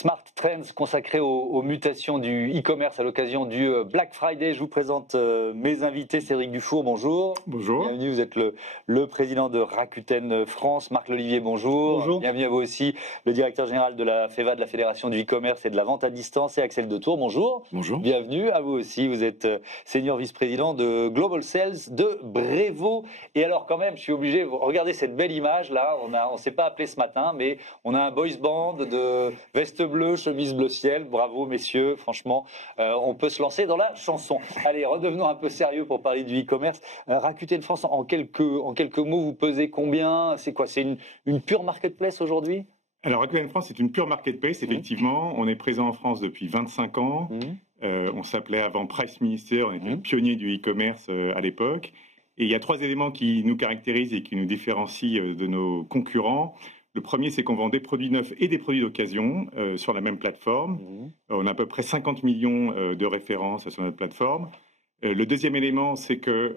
Smart Trends consacré aux mutations du e-commerce à l'occasion du Black Friday. Je vous présente mes invités. Cédric Dufour, bonjour. Bonjour. Bienvenue, vous êtes le président de Rakuten France. Marc Lolivier, bonjour. Bonjour. Bienvenue à vous aussi, le directeur général de la FEVA, de la Fédération du e-commerce et de la vente à distance. Et Axel Detour, bonjour. Bonjour. Bienvenue à vous aussi. Vous êtes senior vice-président de Global Sales de Brevo. Et alors quand même, je suis obligé, regardez cette belle image là. On s'est pas appelé ce matin, mais on a un boys band de veste bleue, chemise bleu ciel. Bravo messieurs, franchement, on peut se lancer dans la chanson. Allez, redevenons un peu sérieux pour parler du e-commerce. Rakuten France, en quelques mots, vous pesez combien? C'est quoi? C'est une pure marketplace aujourd'hui? Alors Rakuten France, c'est une pure marketplace, effectivement. On est présent en France depuis 25 ans. On s'appelait avant Price Minister, on était pionnier du e-commerce à l'époque. Et il y a 3 éléments qui nous caractérisent et qui nous différencient de nos concurrents. Le premier, c'est qu'on vend des produits neufs et des produits d'occasion sur la même plateforme. On a à peu près 50 millions de références sur notre plateforme. Le deuxième élément, c'est que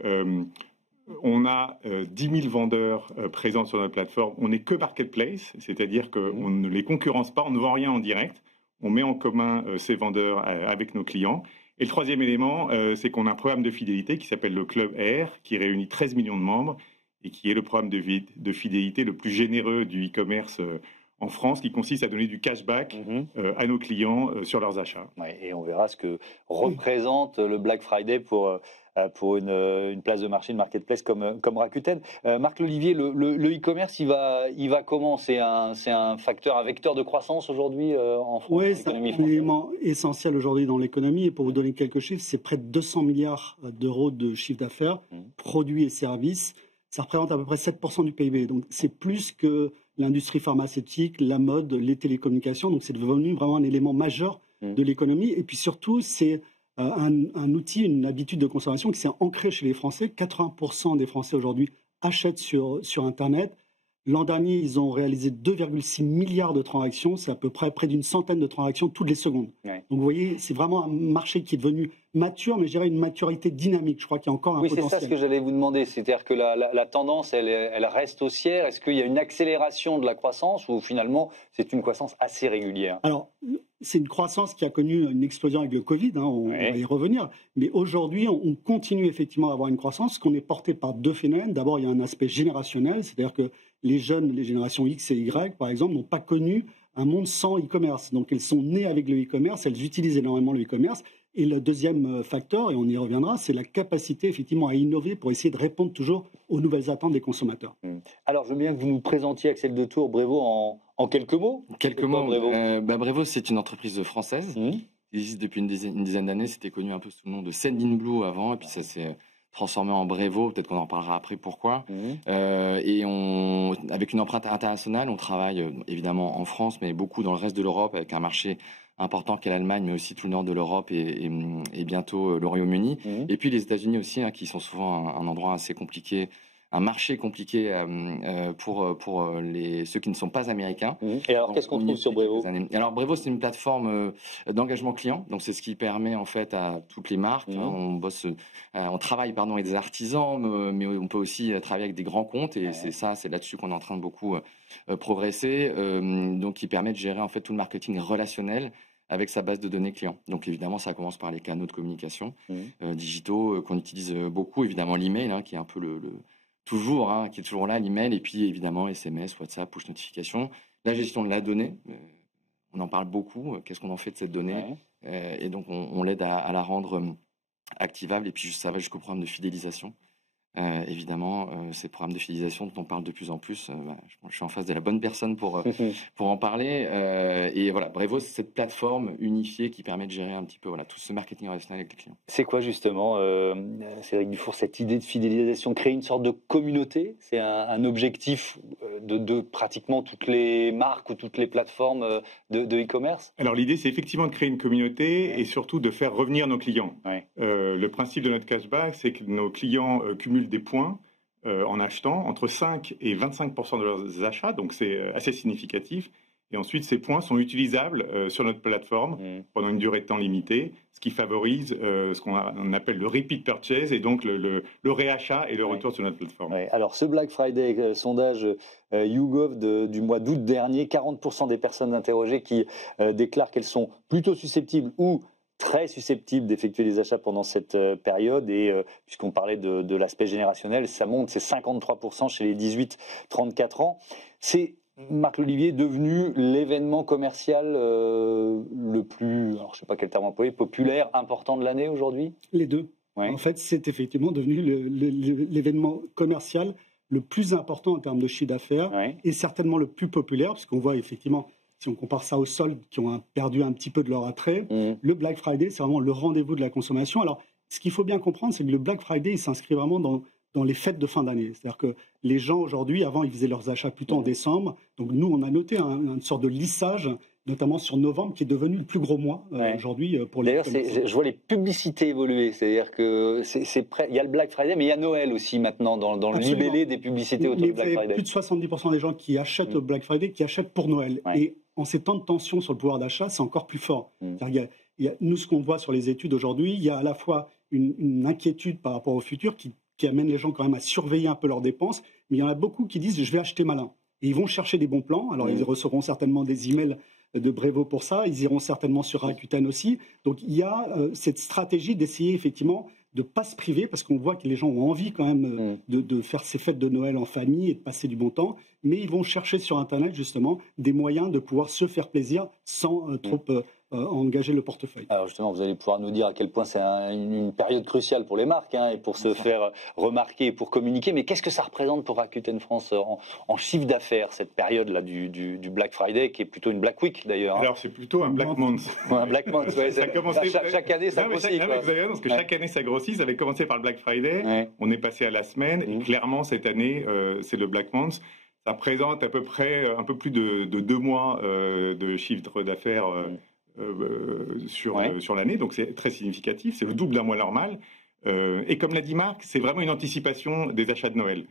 on a 10 000 vendeurs présents sur notre plateforme. On n'est que marketplace, c'est-à-dire qu'on ne les concurrence pas, on ne vend rien en direct. On met en commun ces vendeurs avec nos clients. Et le troisième élément, c'est qu'on a un programme de fidélité qui s'appelle le Club Air, qui réunit 13 millions de membres et qui est le programme de fidélité le plus généreux du e-commerce en France, qui consiste à donner du cashback à nos clients sur leurs achats. Ouais, et on verra ce que représente le Black Friday pour une place de marché, une marketplace comme Rakuten. Marc Lolivier, le e-commerce, il va comment? C'est un facteur, un vecteur de croissance aujourd'hui en France? Oui, c'est un élément essentiel aujourd'hui dans l'économie. Et pour vous donner quelques chiffres, c'est près de 200 milliards d'euros de chiffre d'affaires, produits et services. Ça représente à peu près 7% du PIB. Donc c'est plus que l'industrie pharmaceutique, la mode, les télécommunications. Donc c'est devenu vraiment un élément majeur de l'économie. Et puis surtout, c'est un outil, une habitude de consommation qui s'est ancrée chez les Français. 80% des Français aujourd'hui achètent sur Internet. L'an dernier, ils ont réalisé 2,6 milliards de transactions. C'est à peu près d'une centaine de transactions toutes les secondes. Ouais. Donc vous voyez, c'est vraiment un marché qui est devenu mature, mais je dirais une maturité dynamique. Je crois qu'il y a encore un potentiel. Oui, c'est ça ce que j'allais vous demander. C'est-à-dire que la tendance, elle reste haussière. Est-ce qu'il y a une accélération de la croissance ou finalement c'est une croissance assez régulière? Alors, c'est une croissance qui a connu une explosion avec le Covid, on va y revenir. Mais aujourd'hui, on continue effectivement à avoir une croissance qu'on est porté par 2 phénomènes. D'abord, il y a un aspect générationnel, c'est-à-dire que les jeunes, les générations X et Y, par exemple, n'ont pas connu un monde sans e-commerce. Donc, elles sont nées avec le e-commerce, elles utilisent énormément le e-commerce. Et le deuxième facteur, et on y reviendra, c'est la capacité effectivement à innover pour essayer de répondre toujours aux nouvelles attentes des consommateurs. Alors, je veux bien que vous nous présentiez, Axel Detour, Brevo en quelques mots. Quelques mots. Brevo, c'est une entreprise française. Il existe depuis une dizaine d'années. C'était connu un peu sous le nom de Sendinblue avant, et puis ça s'est transformé en Brevo. Peut-être qu'on en parlera après pourquoi. Et avec une empreinte internationale, on travaille évidemment en France, mais beaucoup dans le reste de l'Europe, avec un marché important qu'est l'Allemagne, mais aussi tout le nord de l'Europe et bientôt le Royaume-Uni. Et puis les États-Unis aussi, qui sont souvent un endroit assez compliqué, un marché compliqué pour ceux qui ne sont pas américains. Et alors, qu'est-ce qu'on trouve sur Brevo? Alors, Brevo, c'est une plateforme d'engagement client. Donc, c'est ce qui permet en fait à toutes les marques. On travaille avec des artisans, mais on peut aussi travailler avec des grands comptes. Et c'est là-dessus qu'on est en train de beaucoup progresser. Donc, qui permet de gérer en fait tout le marketing relationnel avec sa base de données clients. Donc évidemment, ça commence par les canaux de communication digitaux qu'on utilise beaucoup. Évidemment, l'email, qui est un peu qui est toujours là, l'email, et puis évidemment SMS, WhatsApp, push notification. La gestion de la donnée, on en parle beaucoup. Qu'est-ce qu'on en fait de cette donnée? Et donc on l'aide à la rendre activable, et puis ça va jusqu'au programme de fidélisation. Évidemment, ces programmes de fidélisation dont on parle de plus en plus, je suis en face de la bonne personne pour en parler. Et voilà, Brevo, c'est cette plateforme unifiée qui permet de gérer un petit peu tout ce marketing relationnel avec les clients. C'est quoi justement, Cédric Dufour, cette idée de fidélisation, créer une sorte de communauté? C'est un objectif de pratiquement toutes les marques ou toutes les plateformes de e-commerce? Alors l'idée, c'est effectivement de créer une communauté et surtout de faire revenir nos clients. Le principe de notre cashback, c'est que nos clients cumulent des points en achetant entre 5 et 25% de leurs achats, donc c'est assez significatif. Et ensuite, ces points sont utilisables sur notre plateforme pendant une durée de temps limitée, ce qui favorise ce qu'on appelle le repeat purchase et donc le réachat et le retour sur notre plateforme. Ouais. Alors, ce Black Friday, sondage YouGov du mois d'août dernier, 40% des personnes interrogées qui déclarent qu'elles sont plutôt susceptibles ou très susceptibles d'effectuer des achats pendant cette période. Et puisqu'on parlait de l'aspect générationnel, ça monte, c'est 53% chez les 18-34 ans. C'est, Marc Lolivier, devenu l'événement commercial le plus, alors je ne sais pas quel terme employer, populaire, important de l'année aujourd'hui? Les deux. Ouais. En fait, c'est effectivement devenu l'événement commercial le plus important en termes de chiffre d'affaires et certainement le plus populaire, parce qu'on voit effectivement, si on compare ça aux soldes qui ont perdu un petit peu de leur attrait, le Black Friday, c'est vraiment le rendez-vous de la consommation. Alors, ce qu'il faut bien comprendre, c'est que le Black Friday, il s'inscrit vraiment dans les fêtes de fin d'année. C'est-à-dire que les gens, aujourd'hui, avant, ils faisaient leurs achats plutôt en décembre. Donc, nous, on a noté une sorte de lissage, notamment sur novembre, qui est devenu le plus gros mois aujourd'hui pour les. D'ailleurs, je vois les publicités évoluer. C'est-à-dire que il y a le Black Friday, mais il y a Noël aussi maintenant dans le libellé des publicités autour du Black Friday. Plus de 70% des gens qui achètent au Black Friday qui achètent pour Noël. Et en ces temps de tension sur le pouvoir d'achat, c'est encore plus fort. Nous, ce qu'on voit sur les études aujourd'hui, il y a à la fois une inquiétude par rapport au futur qui amène les gens quand même à surveiller un peu leurs dépenses, mais il y en a beaucoup qui disent « je vais acheter malin ». Et ils vont chercher des bons plans. Alors, ils recevront certainement des emails de Brevo pour ça. Ils iront certainement sur Rakuten aussi. Donc, il y a cette stratégie d'essayer effectivement de ne pas se priver, parce qu'on voit que les gens ont envie quand même de faire ces fêtes de Noël en famille et de passer du bon temps. Mais ils vont chercher sur Internet, justement, des moyens de pouvoir se faire plaisir sans trop engager le portefeuille. Alors justement, vous allez pouvoir nous dire à quel point c'est une période cruciale pour les marques et pour se faire remarquer et pour communiquer. Mais qu'est-ce que ça représente pour Rakuten France en chiffre d'affaires, cette période-là du Black Friday, qui est plutôt une Black Week d'ailleurs? Alors c'est plutôt un Black Month. Un Black Month, chaque année ça grossit. Vous avez raison, parce que chaque année ça grossit. Ça avait commencé par le Black Friday, on est passé à la semaine, et clairement cette année c'est le Black Month. Ça représente à peu près un peu plus de 2 mois de chiffre d'affaires sur l'année, donc c'est très significatif, c'est le double d'un mois normal. Et comme l'a dit Marc, c'est vraiment une anticipation des achats de Noël.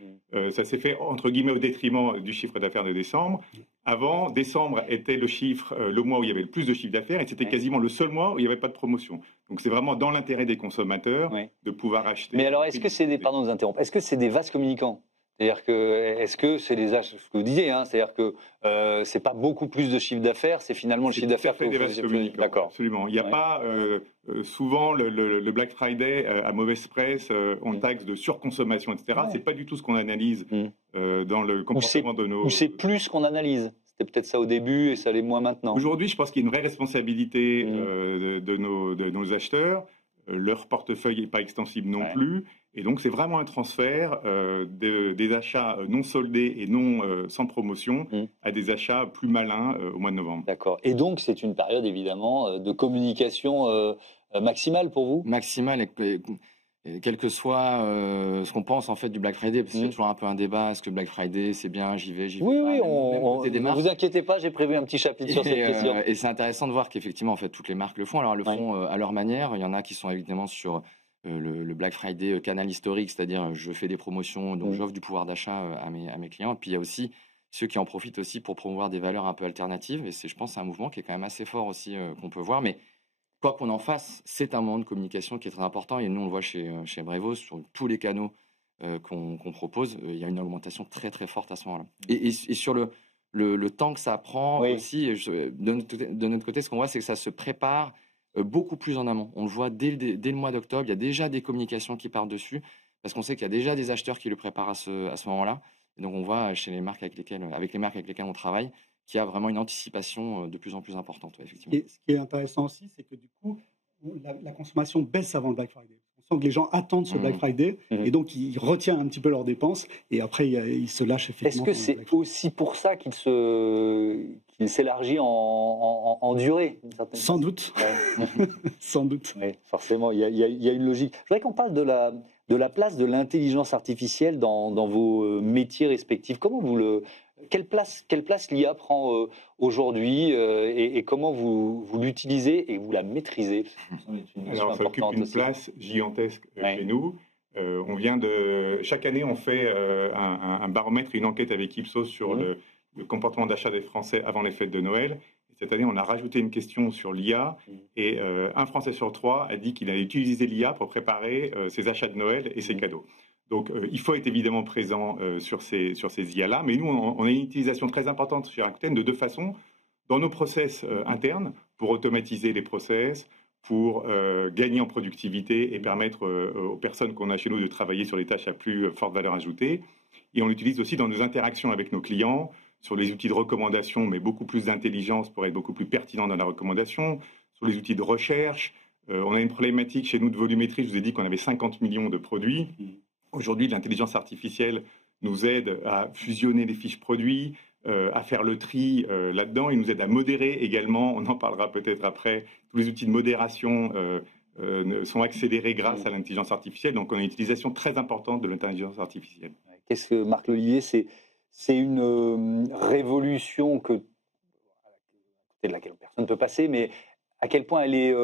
Ça s'est fait entre guillemets au détriment du chiffre d'affaires de décembre. Avant, décembre était le mois où il y avait le plus de chiffre d'affaires et c'était quasiment le seul mois où il n'y avait pas de promotion. Donc c'est vraiment dans l'intérêt des consommateurs de pouvoir acheter. Mais alors, est-ce que c'est pardon de vous interrompre, est-ce que c'est des vases communicants? C'est-à-dire que, est-ce que c'est des achats, ce que vous disiez, c'est-à-dire que c'est pas beaucoup plus de chiffre d'affaires, c'est finalement le chiffre d'affaires que vous faites. D'accord. Absolument. Il n'y a pas souvent le Black Friday à mauvaise presse, on taxe de surconsommation, etc. C'est pas du tout ce qu'on analyse dans le comportement de nos. Ou c'est plus ce qu'on analyse. C'était peut-être ça au début et ça l'est moins maintenant. Aujourd'hui, je pense qu'il y a une vraie responsabilité de nos acheteurs. Leur portefeuille n'est pas extensible non plus. Et donc, c'est vraiment un transfert des achats non soldés et non sans promotion à des achats plus malins au mois de novembre. D'accord. Et donc, c'est une période, évidemment, de communication maximale pour vous? Maximale, et quel que soit ce qu'on pense en fait du Black Friday, parce qu'il y a toujours un peu un débat, est-ce que Black Friday, c'est bien, j'y vais pas. Oui, ne vous inquiétez pas, j'ai prévu un petit chapitre sur cette question. Et c'est intéressant de voir qu'effectivement, en fait, toutes les marques le font. Alors, elles le font à leur manière. Il y en a qui sont évidemment sur le Black Friday canal historique, c'est-à-dire je fais des promotions, donc j'offre du pouvoir d'achat à mes clients. Et puis il y a aussi ceux qui en profitent aussi pour promouvoir des valeurs un peu alternatives. Et c'est, je pense, un mouvement qui est quand même assez fort aussi qu'on peut voir. Mais quoi qu'on en fasse, c'est un moment de communication qui est très important. Et nous, on le voit chez Brevo, sur tous les canaux qu'on propose, il y a une augmentation très très forte à ce moment-là. Et sur le temps que ça prend aussi, de notre côté, ce qu'on voit, c'est que ça se prépare beaucoup plus en amont. On le voit dès le mois d'octobre, il y a déjà des communications qui partent dessus, parce qu'on sait qu'il y a déjà des acheteurs qui le préparent à ce moment-là. Et donc on voit chez les marques avec les marques avec lesquelles on travaille, qu'il y a vraiment une anticipation de plus en plus importante, effectivement. Et ce qui est intéressant aussi, c'est que du coup, la consommation baisse avant le Black Friday. On sent que les gens attendent ce Black Friday, et donc ils retiennent un petit peu leurs dépenses, et après ils se lâchent effectivement. Est-ce que c'est aussi pour ça qu'il s'élargit en durée? Sans doute. Sans doute. Oui, forcément, il y a une logique. Je voudrais qu'on parle de la place de l'intelligence artificielle dans vos métiers respectifs. Quelle place l'IA prend aujourd'hui et comment vous l'utilisez et vous la maîtrisez? Alors, ça occupe une place gigantesque chez nous. Chaque année, on fait un baromètre, une enquête avec Ipsos sur le comportement d'achat des Français avant les fêtes de Noël. Cette année, on a rajouté une question sur l'IA et un Français sur 3 a dit qu'il allait utiliser l'IA pour préparer ses achats de Noël et ses cadeaux. Donc, il faut être évidemment présent sur ces IA-là, mais nous, on a une utilisation très importante chez Rakuten de deux façons. Dans nos process internes, pour automatiser les process, pour gagner en productivité et permettre aux personnes qu'on a chez nous de travailler sur les tâches à plus forte valeur ajoutée. Et on l'utilise aussi dans nos interactions avec nos clients, sur les outils de recommandation, mais beaucoup plus d'intelligence pour être beaucoup plus pertinent dans la recommandation, sur les outils de recherche. On a une problématique chez nous de volumétrie. Je vous ai dit qu'on avait 50 millions de produits. Aujourd'hui, l'intelligence artificielle nous aide à fusionner les fiches produits, à faire le tri là-dedans. Il nous aide à modérer également. On en parlera peut-être après. Tous les outils de modération sont accélérés grâce à l'intelligence artificielle. Donc, on a une utilisation très importante de l'intelligence artificielle. Qu'est-ce que, Marc Lolivier, c'est une révolution à côté de laquelle personne ne peut passer, mais à quel point elle est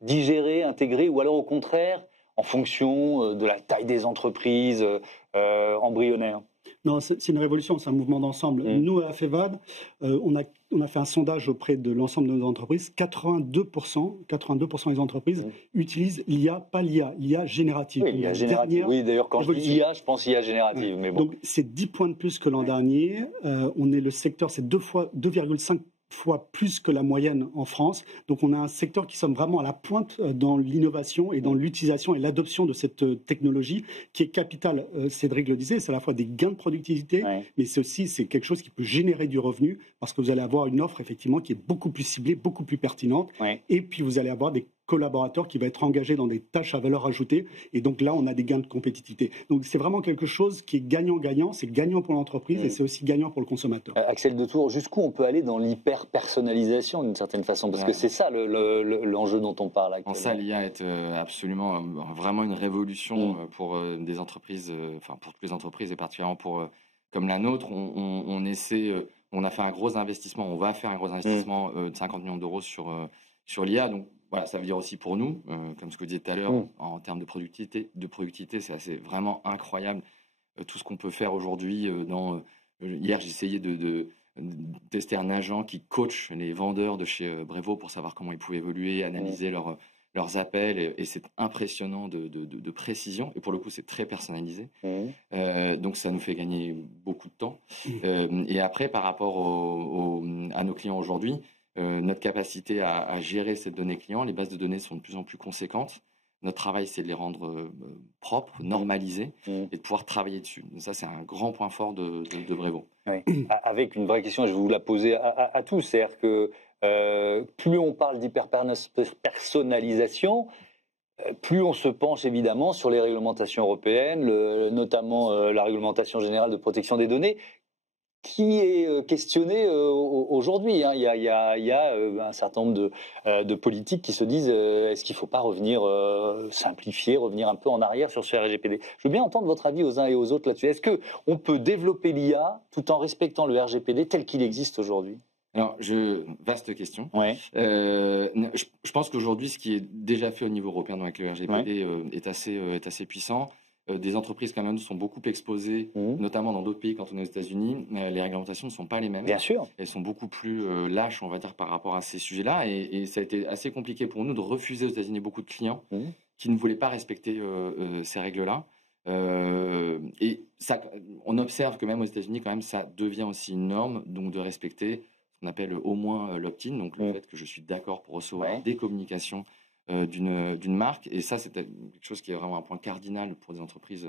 digérée, intégrée, ou alors au contraire, en fonction de la taille des entreprises embryonnaires? Non, c'est une révolution, c'est un mouvement d'ensemble. Nous, à FEVAD, on a fait un sondage auprès de l'ensemble de nos entreprises. 82% des entreprises utilisent l'IA, pas l'IA générative. Oui, l'IA générative. Oui, d'ailleurs, quand je dis IA, je pense IA générative. Mais bon. Donc, c'est 10 points de plus que l'an dernier. On est le secteur, c'est 2,5 fois plus que la moyenne en France. Donc on a un secteur qui sommes vraiment à la pointe dans l'innovation et dans l'utilisation et l'adoption de cette technologie qui est capitale. Cédric le disait, c'est à la fois des gains de productivité, mais c'est quelque chose qui peut générer du revenu parce que vous allez avoir une offre effectivement qui est beaucoup plus ciblée, beaucoup plus pertinente. Et puis vous allez avoir des collaborateurs qui vont être engagés dans des tâches à valeur ajoutée. Et donc là, on a des gains de compétitivité. Donc c'est vraiment quelque chose qui est gagnant-gagnant. C'est gagnant pour l'entreprise et c'est aussi gagnant pour le consommateur. Axel Detour, jusqu'où on peut aller dans l'hyper-personnalisation d'une certaine façon? Parce que c'est ça l'enjeu dont on parle actuellement. Ça, l'IA est absolument, vraiment une révolution pour des entreprises, enfin pour toutes les entreprises et particulièrement pour comme la nôtre. On essaie, on a fait un gros investissement, on va faire un gros investissement de 50 millions d'euros sur l'IA. Donc voilà, ça veut dire aussi pour nous, comme ce que vous disiez tout à l'heure, en termes de productivité, c'est vraiment incroyable tout ce qu'on peut faire aujourd'hui. Hier, j'ai essayé de tester un agent qui coach les vendeurs de chez Brevo pour savoir comment ils pouvaient évoluer, analyser leurs appels, et c'est impressionnant de précision. Et pour le coup, c'est très personnalisé. Donc, ça nous fait gagner beaucoup de temps. Et après, par rapport à nos clients aujourd'hui, notre capacité à gérer cette donnée client, les bases de données sont de plus en plus conséquentes. Notre travail, c'est de les rendre propres, normalisées, et de pouvoir travailler dessus. Donc ça, c'est un grand point fort de Brevo. Avec une vraie question, je vais vous la poser à tous. C'est-à-dire que plus on parle d'hyper-personnalisation, plus on se penche évidemment sur les réglementations européennes, notamment la réglementation générale de protection des données, qui est questionné aujourd'hui. Il y a un certain nombre de politiques qui se disent est-ce qu'il ne faut pas revenir simplifier, revenir un peu en arrière sur ce RGPD? Je veux bien entendre votre avis aux uns et aux autres là-dessus. Est-ce qu'on peut développer l'IA tout en respectant le RGPD tel qu'il existe aujourd'hui? Alors, vaste question. Je pense qu'aujourd'hui, ce qui est déjà fait au niveau européen avec le RGPD est assez puissant. Des entreprises quand même sont beaucoup exposées, notamment dans d'autres pays quand on est aux États-Unis. Les réglementations ne sont pas les mêmes. Bien sûr. Elles sont beaucoup plus lâches, on va dire, par rapport à ces sujets-là. Et ça a été assez compliqué pour nous de refuser aux États-Unis beaucoup de clients qui ne voulaient pas respecter ces règles-là. Et ça, on observe que même aux États-Unis, quand même, ça devient aussi une norme, donc de respecter ce qu'on appelle au moins l'opt-in, donc le fait que je suis d'accord pour recevoir des communications d'une marque. Et ça, c'est quelque chose qui est vraiment un point cardinal pour des entreprises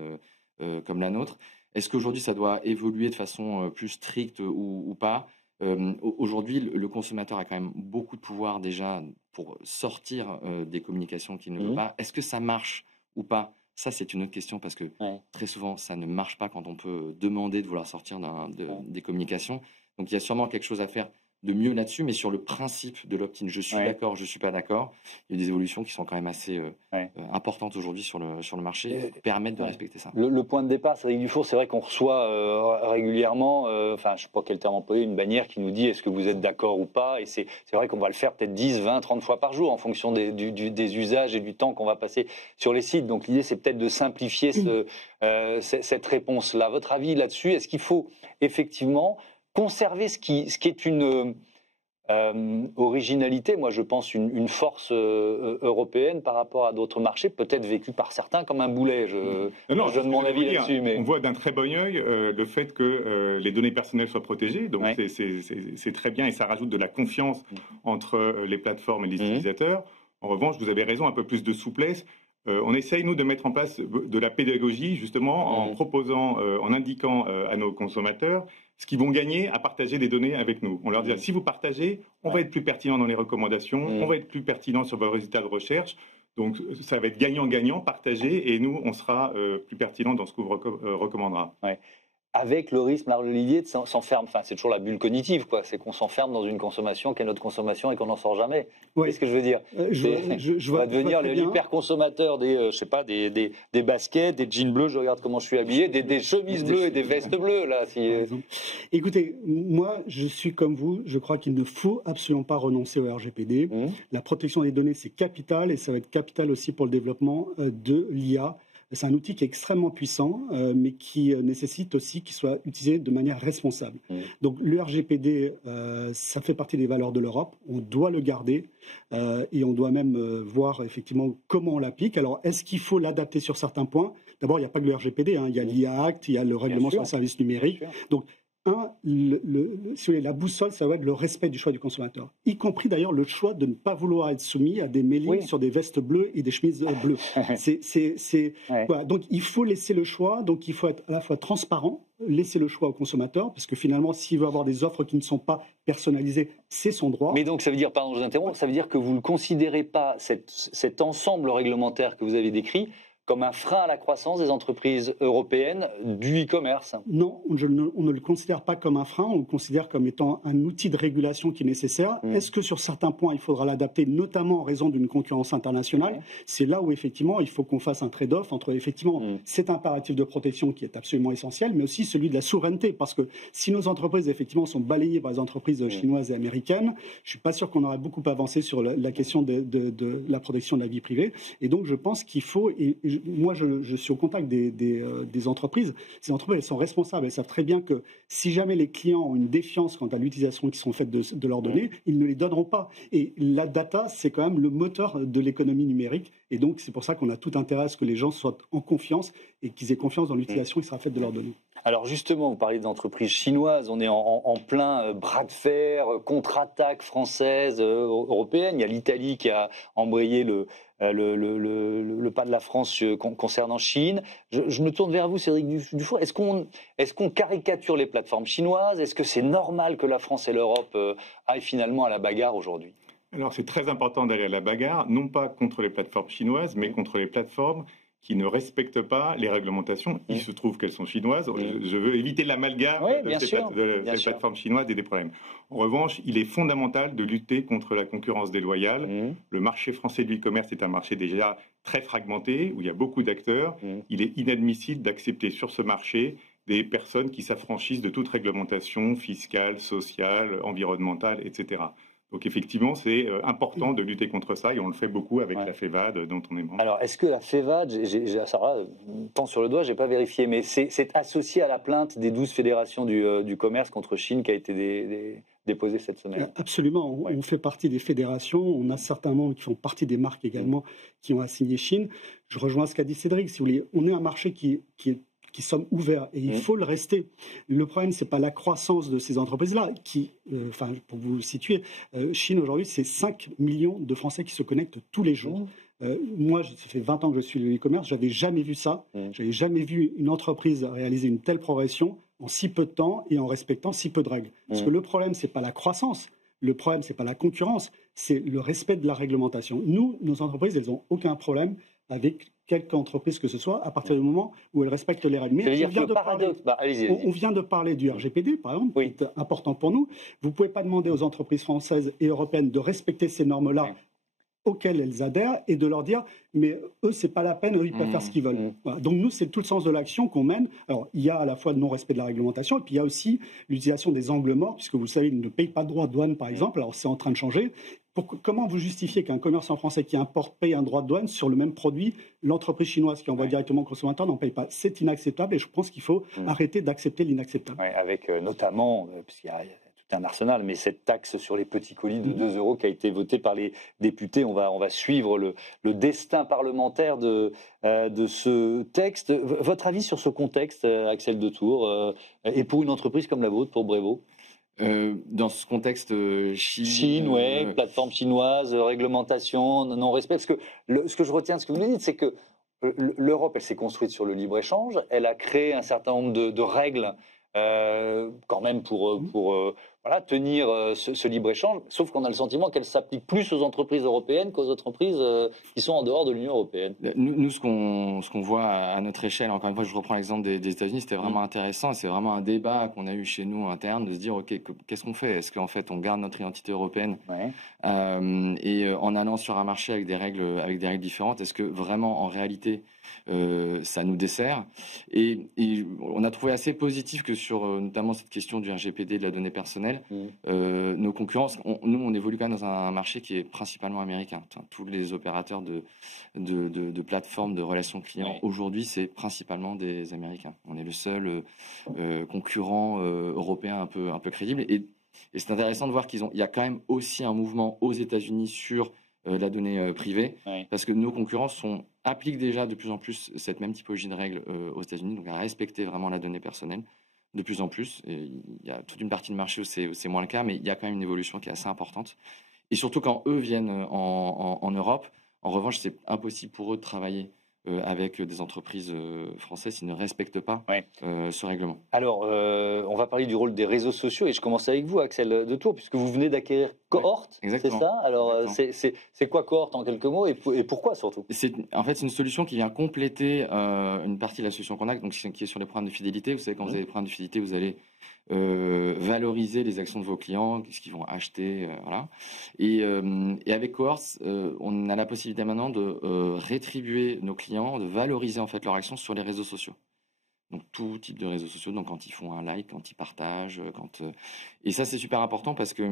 comme la nôtre. Est-ce qu'aujourd'hui, ça doit évoluer de façon plus stricte ou pas? Aujourd'hui, le consommateur a quand même beaucoup de pouvoir déjà pour sortir des communications qu'il ne veut pas. Est-ce que ça marche ou pas? Ça, c'est une autre question parce que très souvent, ça ne marche pas quand on peut demander de vouloir sortir des communications. Donc, il y a sûrement quelque chose à faire de mieux là-dessus, mais sur le principe de l'opt-in, je suis d'accord, je ne suis pas d'accord, il y a des évolutions qui sont quand même assez importantes aujourd'hui sur le marché qui permettent de respecter ça. Le point de départ, Cédric Dufour, c'est vrai qu'on reçoit régulièrement, je ne sais pas quel terme employer, une bannière qui nous dit est-ce que vous êtes d'accord ou pas, et c'est vrai qu'on va le faire peut-être 10, 20, 30 fois par jour en fonction des usages et du temps qu'on va passer sur les sites. Donc l'idée, c'est peut-être de simplifier cette réponse-là. Votre avis là-dessus, est-ce qu'il faut effectivement conserver ce qui est une originalité, moi je pense une force européenne par rapport à d'autres marchés, peut-être vécue par certains comme un boulet. Je donne mon avis là-dessus. Mais... On voit d'un très bon œil le fait que les données personnelles soient protégées, donc c'est très bien et ça rajoute de la confiance entre les plateformes et les utilisateurs. En revanche, vous avez raison, un peu plus de souplesse. On essaye, nous, de mettre en place de la pédagogie, justement, en proposant, en indiquant à nos consommateurs ce qu'ils vont gagner à partager des données avec nous. On leur dit, si vous partagez, on va être plus pertinent dans les recommandations, on va être plus pertinent sur vos résultats de recherche. Donc, ça va être gagnant-gagnant, partagé, et nous, on sera plus pertinent dans ce qu'on vous recommandera. Ouais. Avec le risque, Marie-Olivier, de s'enfermer, enfin c'est toujours la bulle cognitive, quoi. C'est qu'on s'enferme dans une consommation qui est notre consommation et qu'on n'en sort jamais. Oui. C'est ce que je veux dire. On va devenir l'hyper-consommateur des, je sais pas, des baskets, des jeans bleus, je regarde comment je suis habillé, des chemises bleues et des vestes bleues, là. Écoutez, moi, je suis comme vous, je crois qu'il ne faut absolument pas renoncer au RGPD. La protection des données, c'est capital et ça va être capital aussi pour le développement de l'IA. C'est un outil qui est extrêmement puissant, mais qui nécessite aussi qu'il soit utilisé de manière responsable. Donc le RGPD, ça fait partie des valeurs de l'Europe. On doit le garder et on doit même voir effectivement comment on l'applique. Alors, est-ce qu'il faut l'adapter sur certains points? D'abord, il n'y a pas que le RGPD, il y a l'IA Act, il y a le règlement sur les services numériques. Donc, la boussole, ça va être le respect du choix du consommateur, y compris d'ailleurs le choix de ne pas vouloir être soumis à des mailings sur des vestes bleues et des chemises bleues. Voilà. Donc il faut laisser le choix, donc il faut être à la fois transparent, laisser le choix au consommateur, parce que finalement, s'il veut avoir des offres qui ne sont pas personnalisées, c'est son droit. Mais donc ça veut dire, pardon, je vous interromps, ça veut dire que vous ne considérez pas cet ensemble réglementaire que vous avez décrit comme un frein à la croissance des entreprises européennes du e-commerce? Non, on ne le considère pas comme un frein, on le considère comme étant un outil de régulation qui est nécessaire. Est-ce que sur certains points, il faudra l'adapter, notamment en raison d'une concurrence internationale? C'est là où, effectivement, il faut qu'on fasse un trade-off entre, effectivement, cet impératif de protection qui est absolument essentiel, mais aussi celui de la souveraineté. Parce que si nos entreprises, effectivement, sont balayées par les entreprises chinoises et américaines, je ne suis pas sûr qu'on aurait beaucoup avancé sur la question de la protection de la vie privée. Et donc, je pense qu'il faut... Moi, je suis au contact des entreprises. Ces entreprises, elles sont responsables. Elles savent très bien que si jamais les clients ont une défiance quant à l'utilisation qui sont faites de leurs données, ils ne les donneront pas. Et la data, c'est quand même le moteur de l'économie numérique. Et donc, c'est pour ça qu'on a tout intérêt à ce que les gens soient en confiance et qu'ils aient confiance dans l'utilisation qui sera faite de leurs données. Alors justement, vous parlez d'entreprises chinoises, on est en plein bras de fer, contre-attaque française, européenne. Il y a l'Italie qui a embrayé le pas de la France concernant Chine. Je me tourne vers vous, Cédric Dufour. Est-ce qu'on caricature les plateformes chinoises? Est-ce que c'est normal que la France et l'Europe aillent finalement à la bagarre aujourd'hui? Alors c'est très important d'aller à la bagarre, non pas contre les plateformes chinoises, mais contre les plateformes qui ne respectent pas les réglementations. Il se trouve qu'elles sont chinoises. Je veux éviter l'amalgame de ces plateformes chinoises et des problèmes. En revanche, il est fondamental de lutter contre la concurrence déloyale. Le marché français du e-commerce est un marché déjà très fragmenté, où il y a beaucoup d'acteurs. Il est inadmissible d'accepter sur ce marché des personnes qui s'affranchissent de toute réglementation fiscale, sociale, environnementale, etc. Donc effectivement, c'est important de lutter contre ça et on le fait beaucoup avec la FEVAD dont on est membre. Alors est-ce que la FEVAD, ça pense sur le doigt, je n'ai pas vérifié, mais c'est associé à la plainte des 12 fédérations du commerce contre Chine qui a été déposée cette semaine? Absolument, on fait partie des fédérations, on a certains membres qui font partie des marques également qui ont assigné Chine. Je rejoins ce qu'a dit Cédric, si vous voulez, on est un marché qui sommes ouverts et il faut le rester. Le problème, c'est pas la croissance de ces entreprises-là qui, pour vous situer, Chine aujourd'hui, c'est 5 millions de Français qui se connectent tous les jours. Moi, ça fait 20 ans que je suis le e-commerce, j'avais jamais vu ça. J'avais jamais vu une entreprise réaliser une telle progression en si peu de temps et en respectant si peu de règles. Parce que le problème, c'est pas la croissance. Le problème, c'est pas la concurrence, c'est le respect de la réglementation. Nous, nos entreprises, elles ont aucun problème avec quelque entreprise que ce soit, à partir du moment où elle respecte les règles. Mais on vient de parler du RGPD, par exemple, qui est important pour nous. Vous ne pouvez pas demander aux entreprises françaises et européennes de respecter ces normes-là auxquelles elles adhèrent et de leur dire mais eux c'est pas la peine, eux ils peuvent faire ce qu'ils veulent. Voilà. Donc nous c'est tout le sens de l'action qu'on mène. Alors il y a à la fois le non-respect de la réglementation et puis il y a aussi l'utilisation des angles morts puisque vous savez ils ne payent pas de droits de douane par exemple. Alors c'est en train de changer. Comment vous justifiez qu'un commerçant français qui importe paye un droit de douane sur le même produit, l'entreprise chinoise qui envoie directement au consommateur n'en paye pas? C'est inacceptable et je pense qu'il faut arrêter d'accepter l'inacceptable. Ouais, avec notamment, puisqu'il y a tout un arsenal, mais cette taxe sur les petits colis de 2 € qui a été votée par les députés. On va suivre le destin parlementaire de ce texte. Votre avis sur ce contexte, Axel Detour, et pour une entreprise comme la vôtre, pour Brevo? Dans ce contexte Chine, plateforme chinoise, réglementation, non-respect. Parce que ce que je retiens de ce que vous nous dites, c'est que l'Europe, elle s'est construite sur le libre-échange. Elle a créé un certain nombre de règles quand même pour tenir ce libre-échange, sauf qu'on a le sentiment qu'elle s'applique plus aux entreprises européennes qu'aux entreprises qui sont en dehors de l'Union européenne. Nous, ce qu'on voit à notre échelle, encore une fois, je reprends l'exemple des États-Unis, c'était vraiment intéressant. C'est vraiment un débat qu'on a eu chez nous interne de se dire, ok, qu'est-ce qu'on fait? Est-ce qu'en fait, on garde notre identité européenne et en allant sur un marché avec des règles différentes, est-ce que vraiment, en réalité, ça nous dessert? Et on a trouvé assez positif que sur notamment cette question du RGPD, de la donnée personnelle, nos concurrents, nous on évolue quand même dans un marché qui est principalement américain. Tous les opérateurs de plateformes de relations clients aujourd'hui, c'est principalement des Américains. On est le seul concurrent européen un peu crédible. Et c'est intéressant de voir il y a quand même aussi un mouvement aux États-Unis sur la donnée privée, parce que nos concurrents appliquent déjà de plus en plus cette même typologie de règles aux États-Unis, donc à respecter vraiment la donnée personnelle de plus en plus. Et il y a toute une partie du marché où c'est moins le cas, mais il y a quand même une évolution qui est assez importante. Et surtout quand eux viennent en Europe, en revanche, c'est impossible pour eux de travailler avec des entreprises françaises qui ne respectent pas ce règlement. Alors, on va parler du rôle des réseaux sociaux et je commence avec vous, Axel Detour, puisque vous venez d'acquérir Cohort, c'est ça? Alors, c'est quoi Cohort en quelques mots et pourquoi surtout? En fait, c'est une solution qui vient compléter une partie de la solution qu'on a, donc, qui est sur les programmes de fidélité. Vous savez, quand vous avez des programmes de fidélité, vous allez valoriser les actions de vos clients, ce qu'ils vont acheter, voilà. Et avec Cohort, on a la possibilité maintenant de rétribuer nos clients, de valoriser en fait leurs actions sur les réseaux sociaux. Donc tout type de réseaux sociaux, donc quand ils font un like, quand ils partagent, et ça c'est super important parce que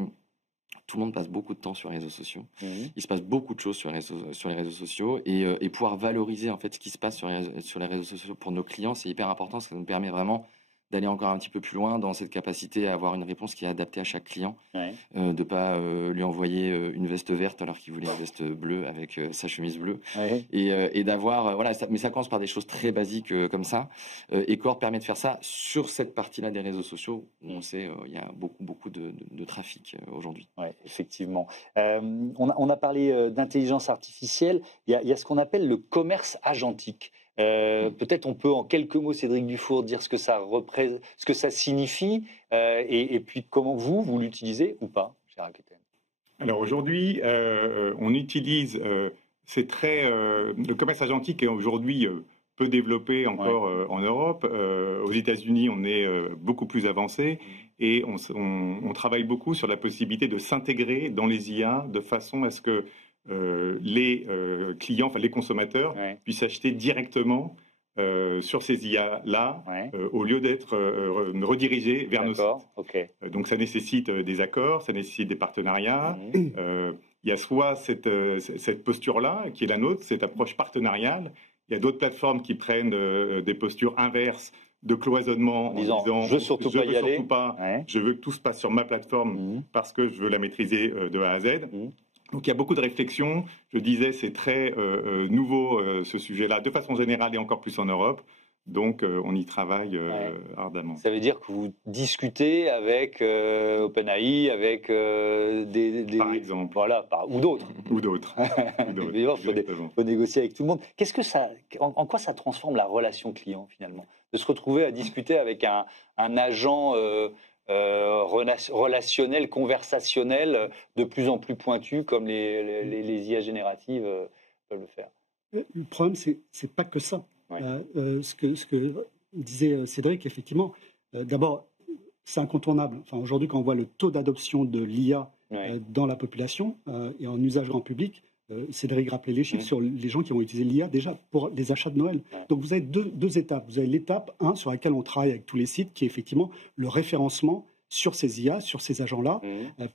tout le monde passe beaucoup de temps sur les réseaux sociaux. Il se passe beaucoup de choses sur les réseaux sociaux et pouvoir valoriser en fait ce qui se passe sur les réseaux sociaux pour nos clients, c'est hyper important. Ça nous permet vraiment d'aller encore un petit peu plus loin dans cette capacité à avoir une réponse qui est adaptée à chaque client, de pas lui envoyer une veste verte alors qu'il voulait une veste bleue avec sa chemise bleue, et d'avoir mais ça commence par des choses très basiques comme ça. Et Cohort permet de faire ça sur cette partie-là des réseaux sociaux où on sait il y a beaucoup de trafic aujourd'hui. Oui, effectivement. On a parlé d'intelligence artificielle. Il y a ce qu'on appelle le commerce agentique. Peut-être on peut en quelques mots, Cédric Dufour, dire ce que ça représente, ce que ça signifie, et puis comment vous l'utilisez ou pas, cher Aquitaine. Alors aujourd'hui, on utilise, le commerce agentique est aujourd'hui peu développé encore en Europe. Aux États-Unis, on est beaucoup plus avancé et on travaille beaucoup sur la possibilité de s'intégrer dans les IA de façon à ce que les clients, enfin les consommateurs, puissent acheter directement sur ces IA-là, au lieu d'être redirigés vers nos sites. Donc ça nécessite des accords, ça nécessite des partenariats. Il y a soit cette posture-là, qui est la nôtre, cette approche partenariale. Il y a d'autres plateformes qui prennent des postures inverses de cloisonnement en disant je veux surtout pas, je veux que tout se passe sur ma plateforme parce que je veux la maîtriser de A à Z. Donc il y a beaucoup de réflexions. Je disais, c'est très nouveau ce sujet-là, de façon générale et encore plus en Europe. Donc on y travaille ardemment. Ça veut dire que vous discutez avec OpenAI, avec par exemple, ou d'autres. ou d'autres. Il faut négocier avec tout le monde. En quoi ça transforme la relation client finalement, de se retrouver à discuter avec un agent relationnel, conversationnel, de plus en plus pointu, comme les IA génératives peuvent le faire? Le problème, c'est pas que ça. Ce que disait Cédric, effectivement, d'abord, c'est incontournable. Enfin, aujourd'hui, quand on voit le taux d'adoption de l'IA dans la population et en usage grand public, Cédric rappelait les chiffres sur les gens qui vont utiliser l'IA déjà pour les achats de Noël. Donc vous avez deux étapes. Vous avez l'étape 1 sur laquelle on travaille avec tous les sites, qui est effectivement le référencement sur ces IA, sur ces agents-là,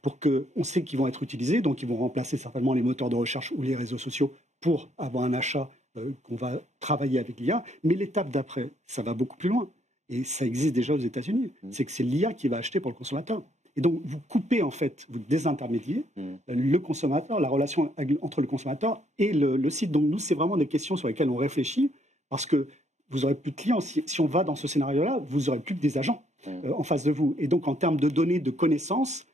pour qu'on sait qu'ils vont être utilisés. Donc ils vont remplacer certainement les moteurs de recherche ou les réseaux sociaux pour avoir un achat qu'on va travailler avec l'IA. Mais l'étape d'après, ça va beaucoup plus loin. Et ça existe déjà aux États-Unis. C'est que c'est l'IA qui va acheter pour le consommateur. Et donc, vous coupez, en fait, vous désintermédiez le consommateur, la relation entre le consommateur et le site. Donc, nous, c'est vraiment des questions sur lesquelles on réfléchit, parce que vous n'aurez plus de clients. Si on va dans ce scénario-là, vous n'aurez plus que des agents en face de vous. Et donc, en termes de données, de connaissances,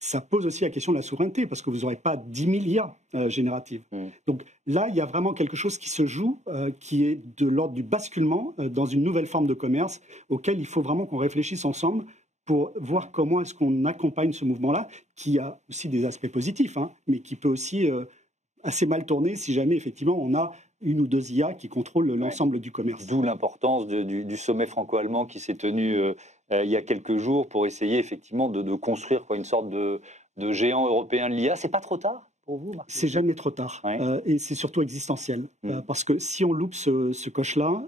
ça pose aussi la question de la souveraineté, parce que vous n'aurez pas 10 000 IA génératives. Donc là, il y a vraiment quelque chose qui se joue, qui est de l'ordre du basculement dans une nouvelle forme de commerce, auquel il faut vraiment qu'on réfléchisse ensemble pour voir comment est-ce qu'on accompagne ce mouvement-là, qui a aussi des aspects positifs, mais qui peut aussi assez mal tourner si jamais, effectivement, on a une ou deux IA qui contrôlent l'ensemble du commerce. D'où l'importance du sommet franco-allemand qui s'est tenu il y a quelques jours pour essayer effectivement de construire une sorte de géant européen de l'IA. C'est pas trop tard pour vous, Marc ? C'est jamais trop tard. Et c'est surtout existentiel. Parce que si on loupe ce coche-là,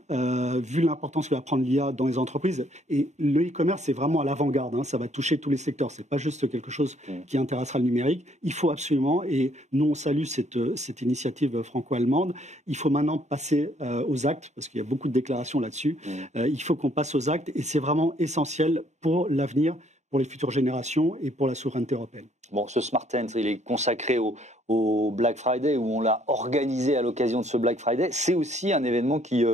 vu l'importance que va prendre l'IA dans les entreprises, et le e-commerce, c'est vraiment à l'avant-garde. Ça va toucher tous les secteurs. C'est pas juste quelque chose qui intéressera le numérique. Il faut absolument, et nous on salue cette initiative franco-allemande, il faut maintenant passer aux actes, parce qu'il y a beaucoup de déclarations là-dessus. Il faut qu'on passe aux actes, et c'est vraiment essentiel pour l'avenir, pour les futures générations et pour la souveraineté européenne. Bon, ce Smart Trends, il est consacré au Black Friday, où on l'a organisé à l'occasion de ce Black Friday. C'est aussi un événement qui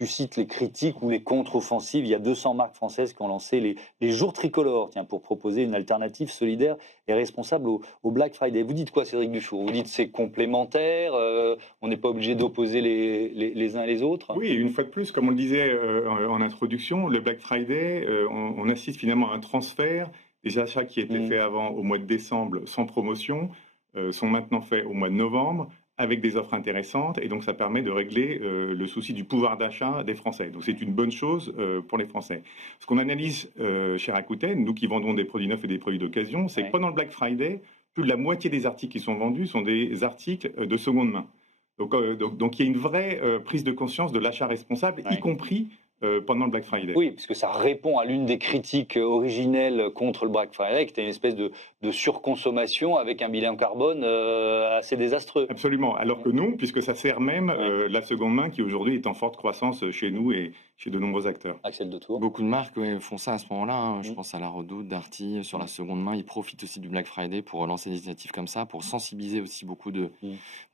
suscite les critiques ou les contre-offensives. Il y a 200 marques françaises qui ont lancé les jours tricolores, pour proposer une alternative solidaire et responsable au Black Friday. Vous dites quoi, Cédric Dufour ? Vous dites que c'est complémentaire, on n'est pas obligé d'opposer les uns les autres ? Oui, une fois de plus, comme on le disait en introduction, le Black Friday, on assiste finalement à un transfert. Les achats qui étaient faits avant au mois de décembre sans promotion sont maintenant faits au mois de novembre avec des offres intéressantes, et donc ça permet de régler le souci du pouvoir d'achat des Français. Donc c'est une bonne chose pour les Français. Ce qu'on analyse chez Rakuten, nous qui vendons des produits neufs et des produits d'occasion, c'est que pendant le Black Friday, plus de la moitié des articles qui sont vendus sont des articles de seconde main. Donc il y a une vraie prise de conscience de l'achat responsable, y compris pendant le Black Friday. Oui, parce que ça répond à l'une des critiques originelles contre le Black Friday, qui était une espèce de surconsommation avec un bilan carbone assez désastreux. Absolument, alors que non, puisque ça sert même la seconde main qui aujourd'hui est en forte croissance chez nous et chez de nombreux acteurs. Axel Detour. Beaucoup de marques font ça à ce moment-là. Je pense à La Redoute, Darty, sur la seconde main. Ils profitent aussi du Black Friday pour lancer des initiatives comme ça, pour sensibiliser aussi beaucoup de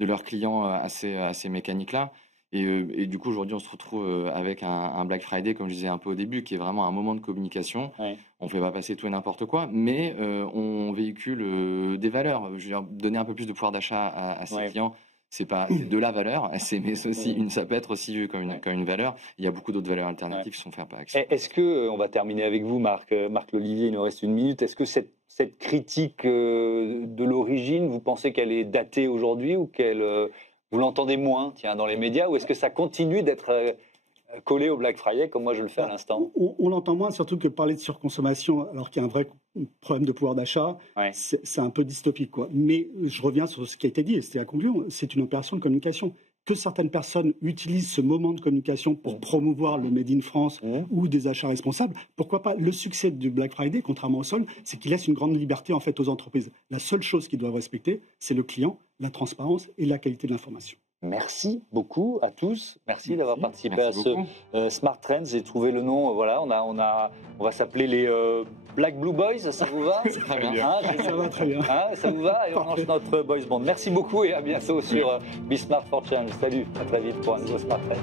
leurs clients à ces mécaniques-là. Et du coup, aujourd'hui, on se retrouve avec un Black Friday, comme je disais un peu au début, qui est vraiment un moment de communication. On ne fait pas passer tout et n'importe quoi, mais on véhicule des valeurs. Je veux dire, donner un peu plus de pouvoir d'achat à ses clients, c'est de la valeur, mais c'est aussi ça peut être aussi vu comme une valeur. Il y a beaucoup d'autres valeurs alternatives qui sont faites par accès. Est-ce que, on va terminer avec vous, Marc Lolivier, il nous reste une minute, est-ce que cette critique de l'origine, vous pensez qu'elle est datée aujourd'hui ou qu'elle... Vous l'entendez moins, dans les médias, ou est-ce que ça continue d'être collé au Black Friday, comme moi je le fais à l'instant ? On l'entend moins, surtout que parler de surconsommation, alors qu'il y a un vrai problème de pouvoir d'achat, c'est un peu dystopique, quoi. Mais je reviens sur ce qui a été dit, et c'était la conclusion, c'est une opération de communication. Que certaines personnes utilisent ce moment de communication pour promouvoir le Made in France ou des achats responsables, pourquoi pas ? Le succès du Black Friday, contrairement au sol, c'est qu'il laisse une grande liberté en fait aux entreprises. La seule chose qu'ils doivent respecter, c'est le client, la transparence et la qualité de l'information. Merci beaucoup à tous. Merci d'avoir participé à ce Smart Trends. J'ai trouvé le nom. Voilà, on va s'appeler les Black Blue Boys. Ça vous va ? Très bien. Ça va très bien. Ça vous va ? Et on lance notre Boys Band. Merci beaucoup et à bientôt sur Be Smart for Change. Salut, à très vite pour un nouveau Smart Trends.